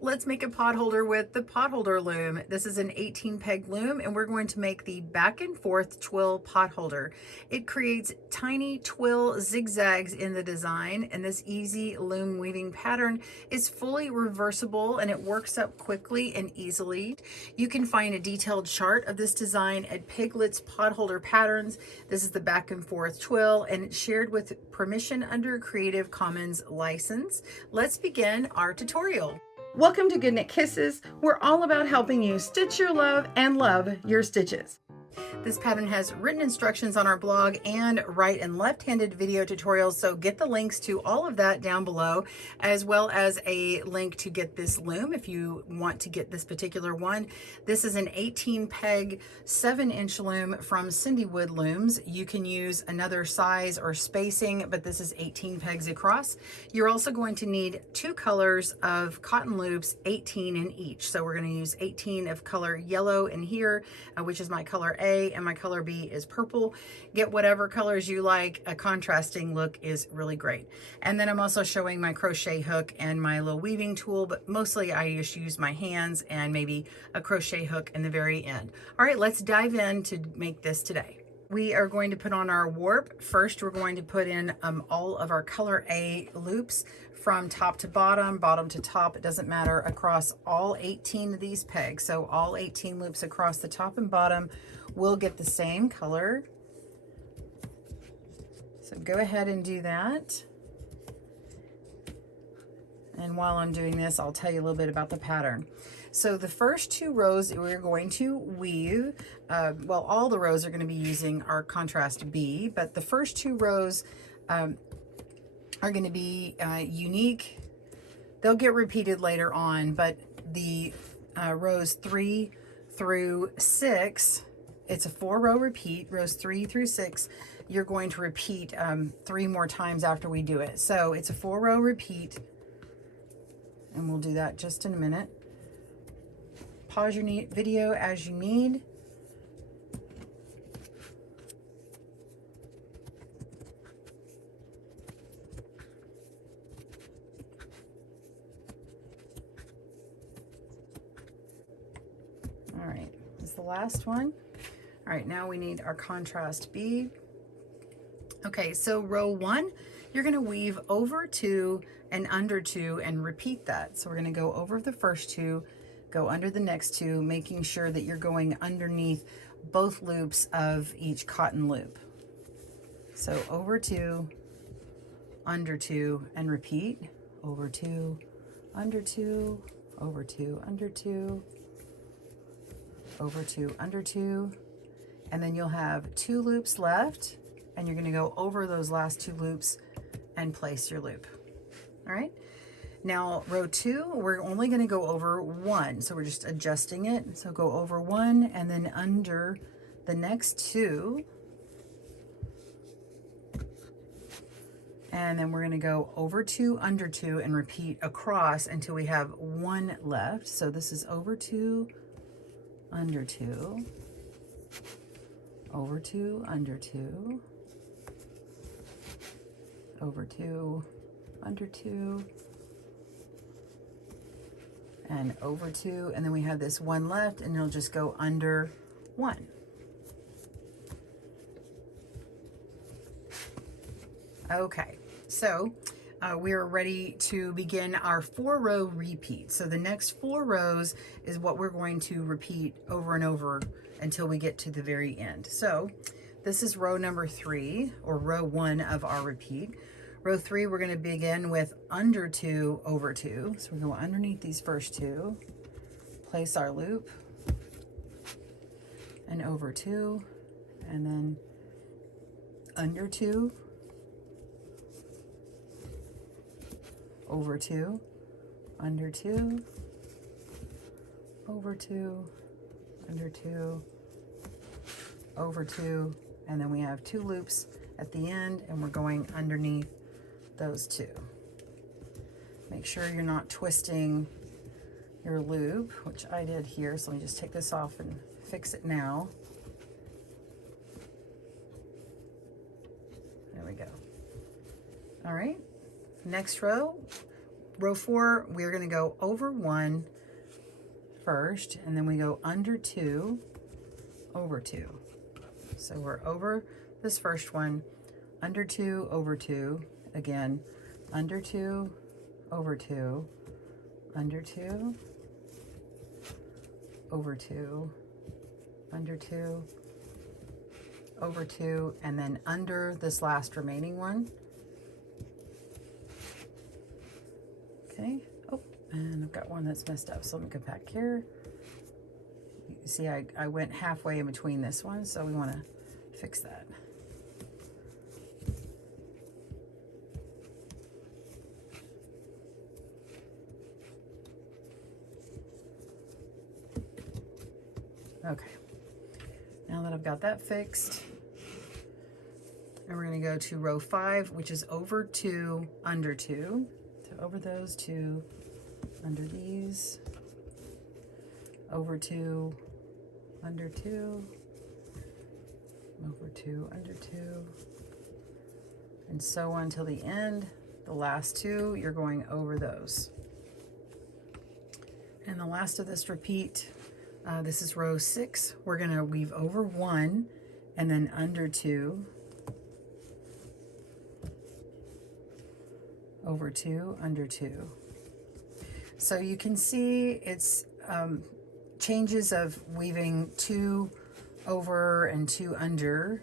Let's make a pot holder with the Potholder loom. This is an 18 peg loom and we're going to make the back and forth twill pot holder. It creates tiny twill zigzags in the design, and this easy loom weaving pattern is fully reversible and it works up quickly and easily. You can find a detailed chart of this design at Piglet's Potholder Patterns. This is the back and forth twill and it's shared with permission under Creative Commons license. Let's begin our tutorial. Welcome to GoodKnit Kisses. We're all about helping you stitch your love and love your stitches. This pattern has written instructions on our blog and right and left-handed video tutorials, so get the links to all of that down below, as well as a link to get this loom if you want to get this particular one. This is an 18 peg 7-inch loom from CinDwood Looms. You can use another size or spacing, but this is 18 pegs across. You're also going to need 2 colors of cotton loops, 18 in each. So we're going to use 18 of color yellow in here, which is my color A, and my color B is purple. Get whatever colors you like. A contrasting look is really great. And then I'm also showing my crochet hook and my little weaving tool, but mostly I just use my hands and maybe a crochet hook in the very end. All right, let's dive in to make this today. We are going to put on our warp. First, we're going to put in all of our color A loops from top to bottom, bottom to top. It doesn't matter, across all 18 of these pegs. So all 18 loops across the top and bottom will get the same color. So go ahead and do that. And while I'm doing this, I'll tell you a little bit about the pattern. So the first 2 rows that we're going to weave, well, all the rows are going to be using our contrast B, but the first 2 rows are going to be unique. They'll get repeated later on, but the rows 3 through 6, it's a 4-row repeat. Rows 3 through 6, you're going to repeat 3 more times after we do it. So it's a 4-row repeat, and we'll do that just in a minute. Pause your video as you need. All right, this is the last one. All right, now we need our contrast B. Okay, so row 1, you're going to weave over 2 and under 2 and repeat that. So we're going to go over the first 2, go under the next 2, making sure that you're going underneath both loops of each cotton loop. So over 2, under 2, and repeat. Over 2, under 2, over 2, under 2, over 2, under 2, and then you'll have 2 loops left, and you're going to go over those last 2 loops and place your loop. All right, now row 2, we're only going to go over 1, so we're just adjusting it. So go over 1 and then under the next 2, and then we're going to go over 2, under 2, and repeat across until we have 1 left. So this is over 2, under 2, over 2, under 2, over 2, under 2, and over 2, and then we have this 1 left, and it'll just go under 1. Okay, so we're ready to begin our 4-row repeat. So the next 4 rows is what we're going to repeat over and over until we get to the very end. So this is row number 3, or row 1 of our repeat. Row 3, we're going to begin with under 2, over 2. So we're going to go underneath these first 2, place our loop, and over 2, and then under 2, over 2, under 2, over 2, under 2, over 2, and then we have 2 loops at the end, and we're going underneath those 2. Make sure you're not twisting your loop, which I did here, so let me just take this off and fix it now. There we go. All right, next row, row 4, we're going to go over 1 first, and then we go under 2, over 2. So we're over this first one, under 2, over 2, again, under 2, over 2, under 2, over 2, under 2, over 2, and then under this last remaining one. Okay, oh, and I've got one that's messed up, so let me go back here. You see, I went halfway in between this one, so we want to fix that. Okay, now that I've got that fixed, and we're going to go to row 5, which is over 2, under 2. So over those 2, under these, over 2, under 2, over 2, under 2, and so on till the end. The last 2, you're going over those. And the last of this repeat, this is row 6. We're going to weave over 1 and then under 2, over 2, under 2. So you can see it's changes of weaving 2 over and 2 under,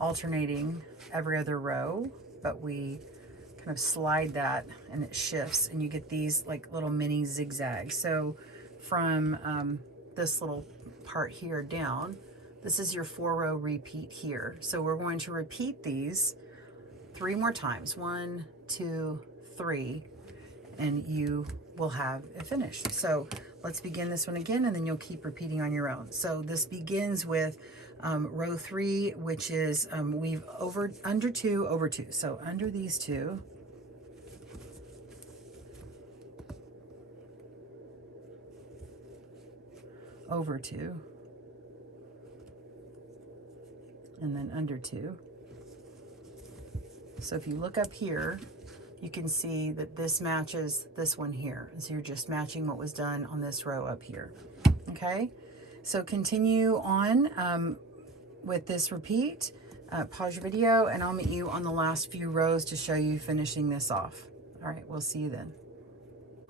alternating every other row, but we kind of slide that and it shifts, and you get these like little mini zigzags. So from this little part here down, this is your 4-row repeat here. So we're going to repeat these 3 more times, 1, 2, 3, and you will have it finished. So let's begin this one again, and then you'll keep repeating on your own. So this begins with row 3, which is weave over under 2, over 2. So under these 2, over 2, and then under 2. So if you look up here, you can see that this matches this one here. So you're just matching what was done on this row up here. Okay, so continue on with this repeat. Pause your video, and I'll meet you on the last few rows to show you finishing this off. All right, we'll see you then.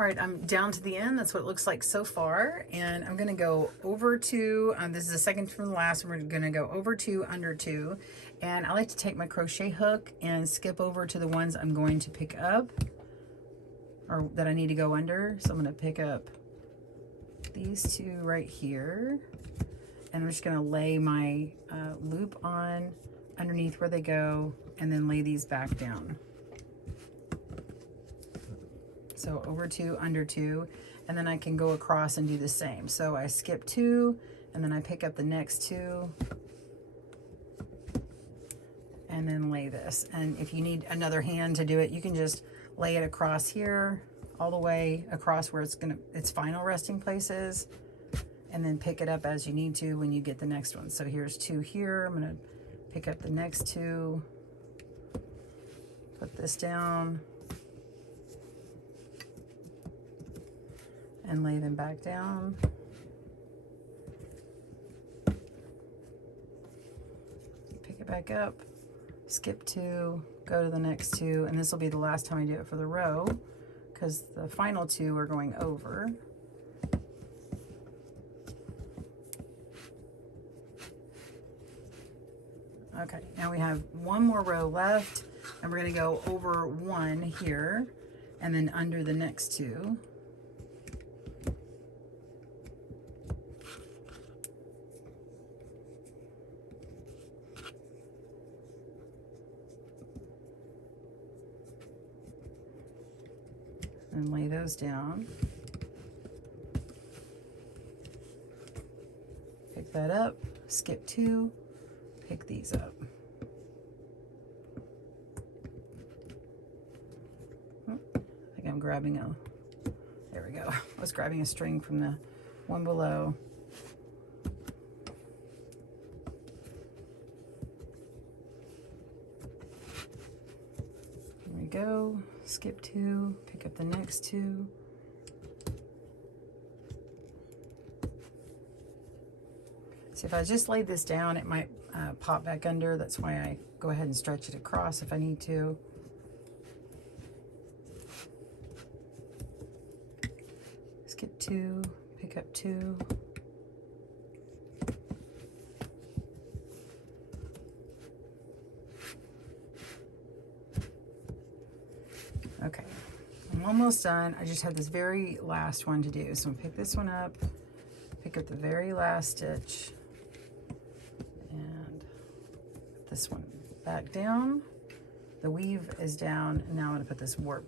All right, I'm down to the end. That's what it looks like so far. And I'm gonna go over 2, this is the second from the last, and we're gonna go over 2, under 2. And I like to take my crochet hook and skip over to the ones I'm going to pick up, or that I need to go under. So I'm gonna pick up these 2 right here. And I'm just gonna lay my loop on underneath where they go, and then lay these back down. So over 2, under 2, and then I can go across and do the same. So I skip 2, and then I pick up the next 2, and then lay this. And if you need another hand to do it, you can just lay it across here, all the way across where its final resting place is, and then pick it up as you need to when you get the next one. So here's 2 here. I'm gonna pick up the next 2, put this down, and lay them back down. Pick it back up, skip 2, go to the next 2, and this will be the last time I do it for the row, because the final 2 are going over. Okay, now we have 1 more row left, and we're gonna go over 1 here, and then under the next 2. And lay those down. Pick that up, skip 2, pick these up. I think I'm grabbing there we go. I was grabbing a string from the one below. There we go. skip 2, pick up the next 2. So if I just laid this down, it might pop back under. That's why I go ahead and stretch it across if I need to. Skip 2, pick up 2. Okay, I'm almost done. I just have this very last one to do. So I'm gonna pick this one up, pick up the very last stitch, and put this one back down. The weave is down, and now I'm gonna put this warp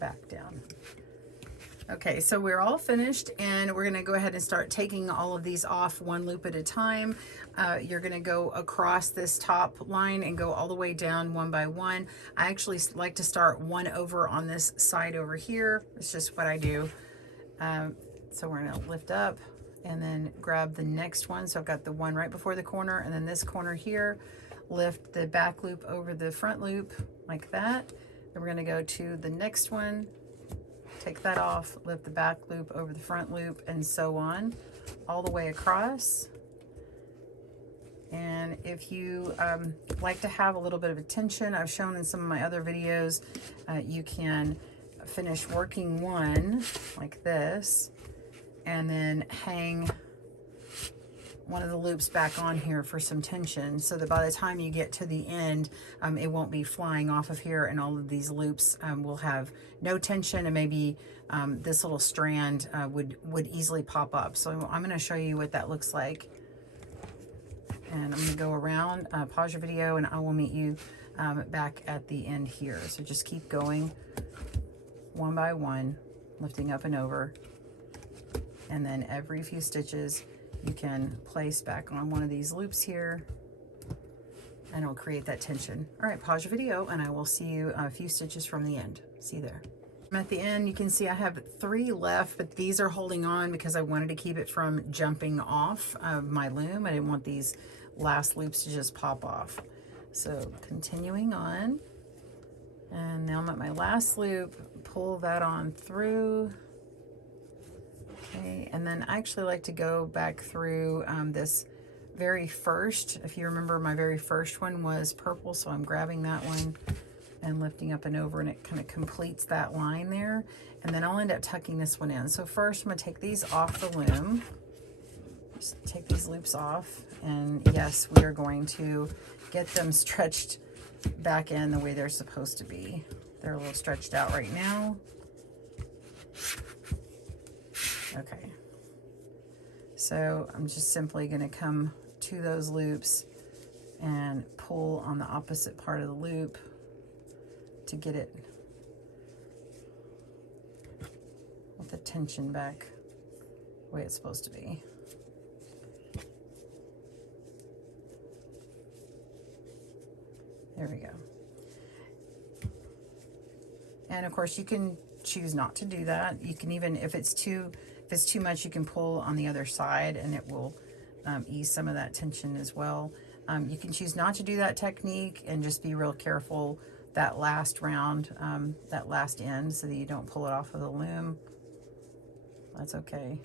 back down. Okay, so we're all finished, and we're gonna go ahead and start taking all of these off one loop at a time. You're gonna go across this top line and go all the way down one by one. I actually like to start one over on this side over here. It's just what I do. So we're gonna lift up and then grab the next one. So I've got the one right before the corner, and then this corner here. Lift the back loop over the front loop like that. Then we're gonna go to the next one. Take that off, lift the back loop over the front loop, and so on, all the way across. And if you like to have a little bit of a tension, I've shown in some of my other videos, you can finish working one like this, and then hang one of the loops back on here for some tension, so that by the time you get to the end, it won't be flying off of here, and all of these loops will have no tension, and maybe this little strand would easily pop up. So I'm going to show you what that looks like, and I'm going to go around, pause your video, and I will meet you back at the end here. So just keep going one by one, lifting up and over, and then every few stitches you can place back on one of these loops here, and it'll create that tension. All right, pause your video, and I will see you a few stitches from the end. See you there. I'm at the end. You can see I have 3 left, but these are holding on because I wanted to keep it from jumping off of my loom. I didn't want these last loops to just pop off. So continuing on, and now I'm at my last loop. Pull that on through. Okay, and then I actually like to go back through this very first. If you remember, my very first one was purple, so I'm grabbing that one and lifting up and over, and it kind of completes that line there. And then I'll end up tucking this one in. So first I'm going to take these off the loom. Just take these loops off, and yes, we are going to get them stretched back in the way they're supposed to be. They're a little stretched out right now. Okay, so I'm just simply going to come to those loops and pull on the opposite part of the loop to get it with the tension back the way it's supposed to be. There we go. And of course you can choose not to do that. You can even, if it's too much, you can pull on the other side, and it will ease some of that tension as well. You can choose not to do that technique and just be real careful that last round, that last end, so that you don't pull it off of the loom. That's okay.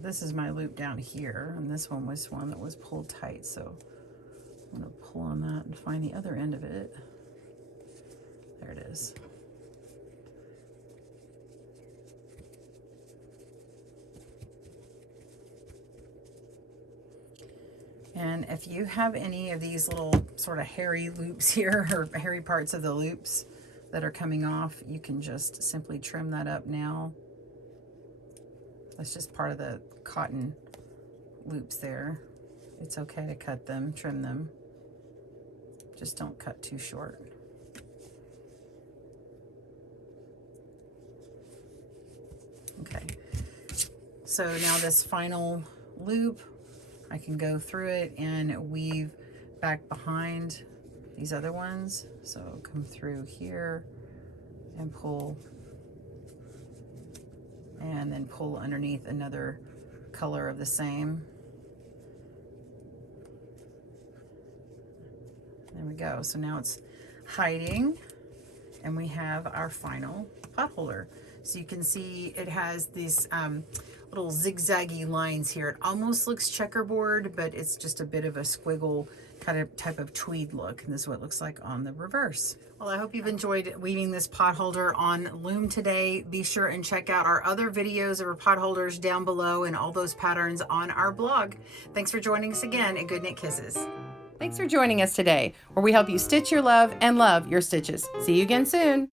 This is my loop down here, and this one was one that was pulled tight, so I'm going to pull on that and find the other end of it. There it is. And if you have any of these little sort of hairy loops here, or hairy parts of the loops that are coming off, you can just simply trim that up now. That's just part of the cotton loops there. It's okay to cut them, trim them. Just don't cut too short. Okay, so now this final loop, I can go through it and weave back behind these other ones. So come through here and pull, and then pull underneath another color of the same. There we go. So now it's hiding, and we have our final potholder. So you can see it has these little zigzaggy lines here. It almost looks checkerboard, but it's just a bit of a squiggle kind of type of tweed look. And this is what it looks like on the reverse. Well, I hope you've enjoyed weaving this potholder on loom today. Be sure and check out our other videos of our potholders down below and all those patterns on our blog. Thanks for joining us again at GoodKnit Kisses. Thanks for joining us today, where we help you stitch your love and love your stitches. See you again soon.